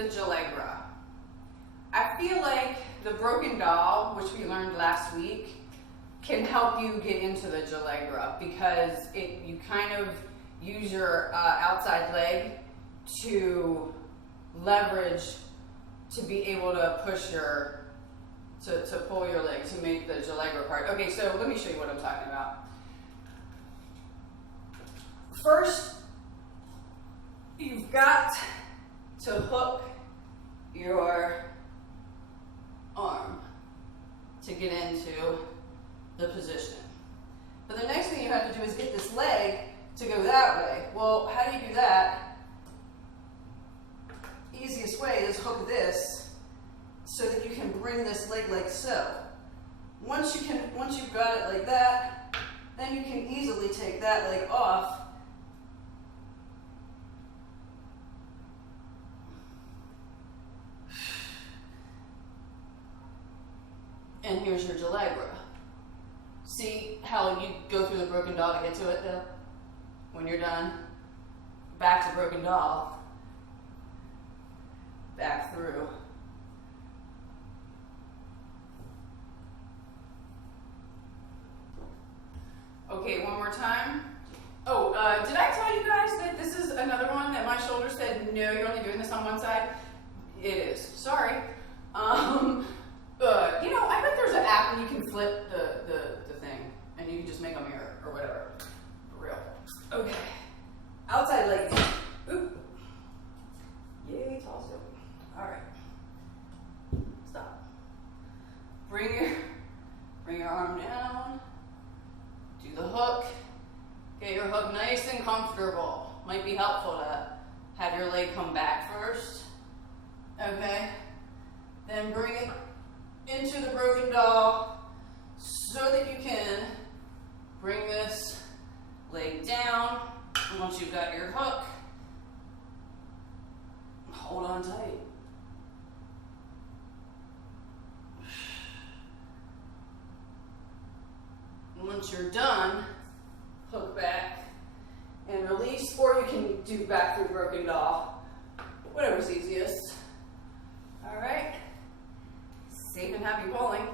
the Jalegra. I feel like the broken doll, which we learned last week, can help you get into the Jalegra because you kind of use your outside leg to leverage to be able to push to pull your leg to make the Jalegra part. Okay, so let me show you what I'm talking about. First, you've got to hook your arm to get into the position. But the next thing you have to do is get this leg to go that way. Well, how do you do that? Easiest way is hook this so that you can bring this leg like so. Once you've got it like that, then you can easily take that leg off and here's your Jalegra. See how you go through the broken doll to get to it though? When you're done, back to broken doll, back through. Okay, one more time. Oh, did I tell you guys that this is another one that my shoulder said, no, you're only doing this on one side? It is. Sorry. You know, I bet there's an app where you can flip the thing and you can just make a mirror or whatever. For real. Okay. Outside leg. Oop. Yay, tall still. Alright. Stop. Bring your arm down. Do the hook. Get your hook nice and comfortable. Might be helpful to have your leg come back first. Okay. Then bring it into the broken doll so that you can bring this leg down. And once you've got your hook, hold on tight. And once you're done, hook back and release, or you can do back through broken doll, whatever's easiest. All right, safe and happy pulling.